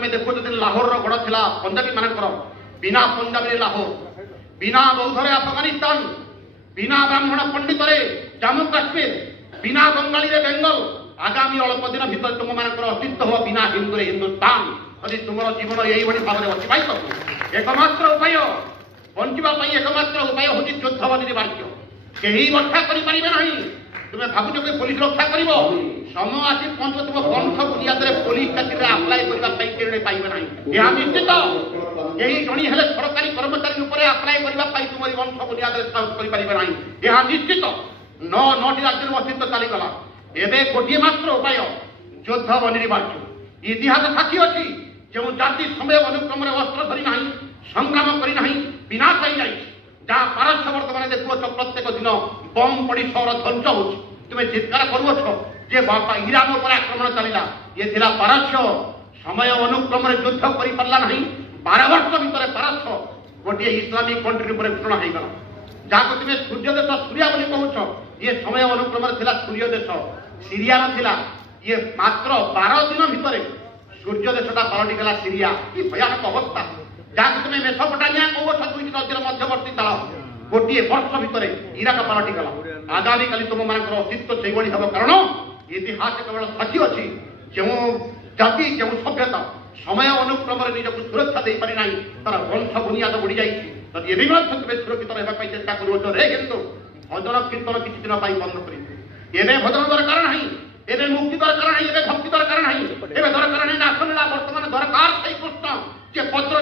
तुम देखो जो लाहोर गढ़ था पंजाबी मानकर बिना पंजाबी लाहोर बिना बौद्धरे अफगानिस्तान बिना ब्राह्मण पंडित जम्मू काश्मीर बिना बंगाली बेंगल आगामी अल्प दिन भर तुम मान अस्तित्व हो बिना हिंदू हिंदुस्तान यदि तुम जीवन यही भाव में अतिबाहित एकमात्र उपाय बंचापी एकमात्र उपाय हूँ युद्ध अनिवार्य कहीं रक्षा करें ना तुम्हें भावुच कि पुलिस रक्षा कर समय आसी पहुंच तुम ग्रंथ बुनियाद पुलिस चाकरी आप्लाय करने पाइबे ना यह निश्चित यही जणी हेले सरकारी कर्मचारी आप्लाय करने तुम ग्रंथ बुनियाद करें ना यह निश्चित नौटी राज्य अस्तित्व चलीगला एवं गोटे मात्र उपाय युद्ध अनिवार्य इतिहास साक्षी अच्छी जो जाति समय अनुक्रम अस्त्र धरी ना संग्राम करना विनाश हो जाए जहाँ पारस्य बर्तमान देखुच प्रत्येक दिन बम पड़ी सहर ध्वंस हो तुम्हें चित्कार करुच जे इरान पर आक्रमण चलला ये थिला पारस्य समय अनुक्रम युद्ध कर पारा ना 12 वर्ष भितर पारस्य गोटे इस्लामिक कंट्री घोषणा हो गला जहाँ तुम्हें सूर्य देश सूर्या कहूच ये समय अनुक्रम थिला सूर्य देश सीरिया थिला ये मात्र 12 दिन भितर सूर्य देशटा पलटिगला सीरिया कि भयानक अवस्था जहाँ तुम्हें मेसोपोटामिया कहूच दुईटी नदीर मध्यवर्ती तल गोटे वर्ष भितर इराक पलटिगला आगामी काली तुम मान अस्तित्व से हम कारण इतिहास केवल साक्षी अच्छी जो जाति जो सभ्यता समय अनुक्रम निजक सुरक्षा दे पारि ना तार वंश बुनियाद बुड़ी जाए तुम्हें सुरक्षित रहा चेष्टा करुच रे कितु भजन कीर्तन किसी दिन बंद कर भजन दरकार ना एवं मुक्ति दरकार ना भक्ति दरकार ना दरकार ना नाचनीला बर्तमान दरकार कृष्ण जे पत्र